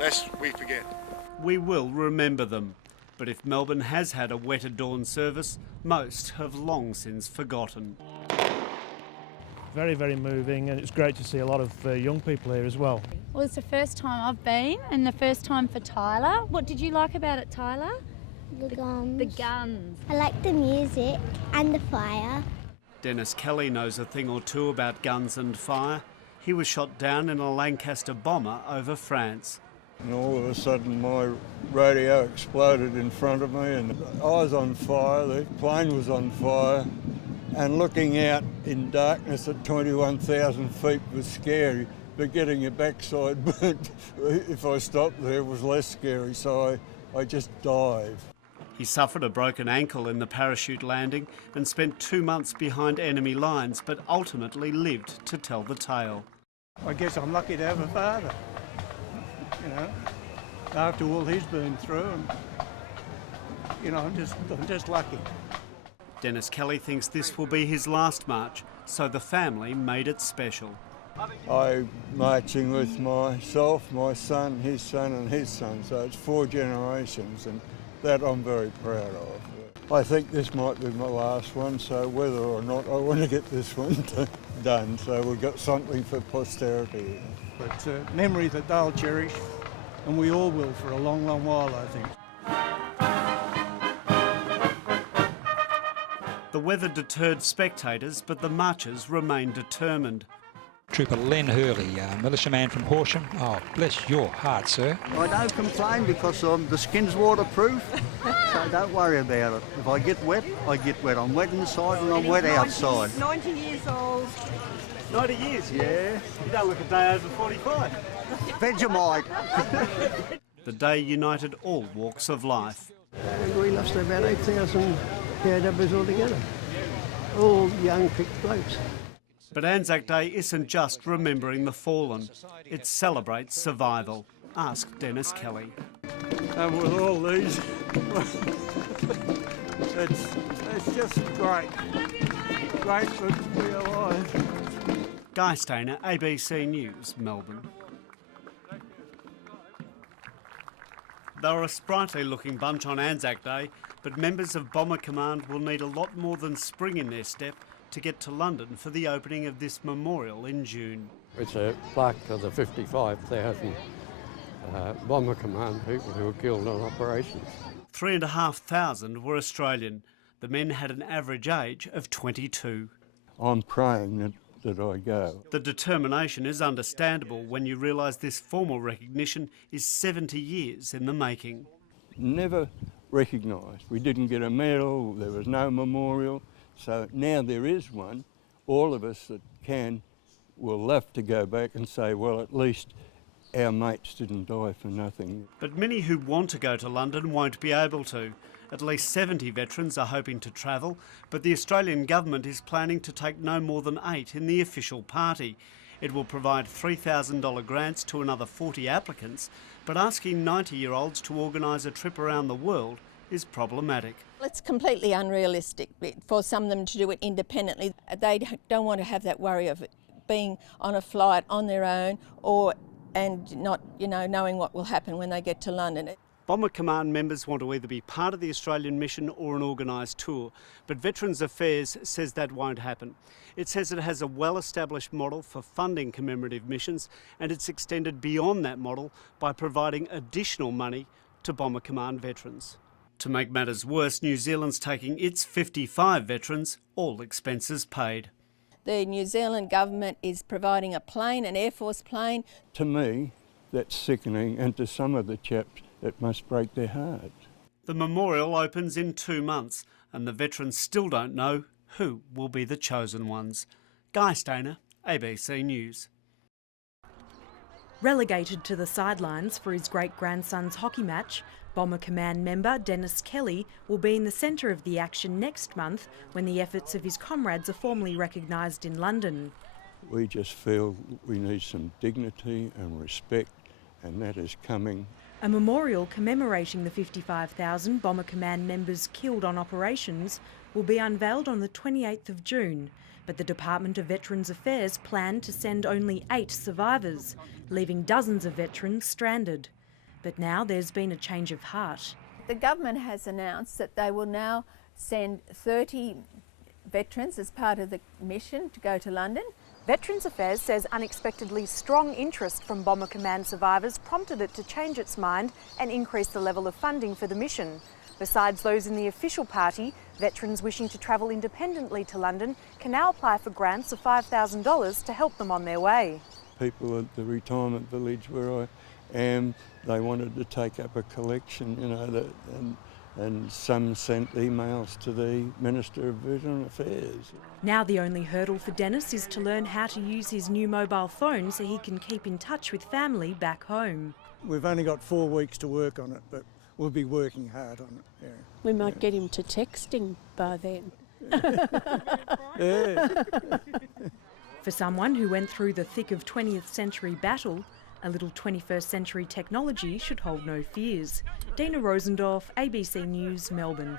lest we forget. We will remember them, but if Melbourne has had a wet at dawn service, most have long since forgotten. Very, very moving, and it's great to see a lot of young people here as well. Well, it's the first time I've been and the first time for Tyler. What did you like about it, Tyler? The guns. The guns. I like the music and the fire. Denis Kelly knows a thing or two about guns and fire. He was shot down in a Lancaster bomber over France. And all of a sudden my radio exploded in front of me and I was on fire, the plane was on fire, and looking out in darkness at 21,000 feet was scary, but getting your backside burnt if I stopped there was less scary, so I just dived. He suffered a broken ankle in the parachute landing and spent 2 months behind enemy lines, but ultimately lived to tell the tale. I guess I'm lucky to have a father, you know, after all he's been through, and, you know, I'm just lucky. Denis Kelly thinks this will be his last march, so the family made it special. I'm marching with myself, my son, and his son, so it's 4 generations, and that I'm very proud of. I think this might be my last one, so whether or not I want to get this one done, so we've got something for posterity. But memory that they'll cherish, and we all will for a long, long while, I think. The weather deterred spectators, but the marchers remained determined. Trooper Len Hurley, militiaman from Horsham. Oh, bless your heart, sir. I don't complain because the skin's waterproof, so don't worry about it. If I get wet, I get wet. I'm wet inside and I'm wet outside. 90 years old. 90 years? Yeah. You don't look a day over 45. Vegemite. The day united all walks of life. We lost about 8,000 POWs altogether, all young picked blokes. But Anzac Day isn't just remembering the fallen, it celebrates survival. Ask Denis Kelly. And with all these, it's just great to be alive. Guy Stainer, ABC News, Melbourne. They were a sprightly looking bunch on Anzac Day, but members of Bomber Command will need a lot more than spring in their step to get to London for the opening of this memorial in June. It's a plaque of the 55,000 Bomber Command people who were killed on operations. 3,500 were Australian. The men had an average age of 22. I'm praying that I go. The determination is understandable when you realise this formal recognition is 70 years in the making. Never recognised. We didn't get a medal, there was no memorial. So now there is one. All of us that can will have to go back and say, well, at least our mates didn't die for nothing. But many who want to go to London won't be able to. At least 70 veterans are hoping to travel, but the Australian government is planning to take no more than 8 in the official party. It will provide $3,000 grants to another 40 applicants, but asking 90-year-olds to organise a trip around the world is problematic. It's completely unrealistic for some of them to do it independently. They don't want to have that worry of being on a flight on their own and not, knowing what will happen when they get to London. Bomber Command members want to either be part of the Australian mission or an organised tour, but Veterans Affairs says that won't happen. It says it has a well-established model for funding commemorative missions, and it's extended beyond that model by providing additional money to Bomber Command veterans. To make matters worse, New Zealand's taking its 55 veterans, all expenses paid. The New Zealand government is providing a plane, an Air Force plane. To me, that's sickening, and to some of the chaps, it must break their hearts. The memorial opens in 2 months, and the veterans still don't know who will be the chosen ones. Guy Stainer, ABC News. Relegated to the sidelines for his great-grandson's hockey match, Bomber Command member Denis Kelly will be in the centre of the action next month when the efforts of his comrades are formally recognised in London. We just feel we need some dignity and respect, and that is coming. A memorial commemorating the 55,000 Bomber Command members killed on operations will be unveiled on the 28th of June, but the Department of Veterans Affairs plan to send only 8 survivors, leaving dozens of veterans stranded. But now there's been a change of heart. The government has announced that they will now send 30 veterans as part of the mission to go to London. Veterans Affairs says unexpectedly strong interest from Bomber Command survivors prompted it to change its mind and increase the level of funding for the mission. Besides those in the official party, veterans wishing to travel independently to London can now apply for grants of $5,000 to help them on their way. People at the retirement village where I am, they wanted to take up a collection, you know, and some sent emails to the Minister of Veteran Affairs. Now the only hurdle for Denis is to learn how to use his new mobile phone so he can keep in touch with family back home. We've only got 4 weeks to work on it, but we'll be working hard on it. Yeah. We might get him to texting by then. For someone who went through the thick of 20th century battle, a little 21st century technology should hold no fears. Dina Rosendorf, ABC News, Melbourne.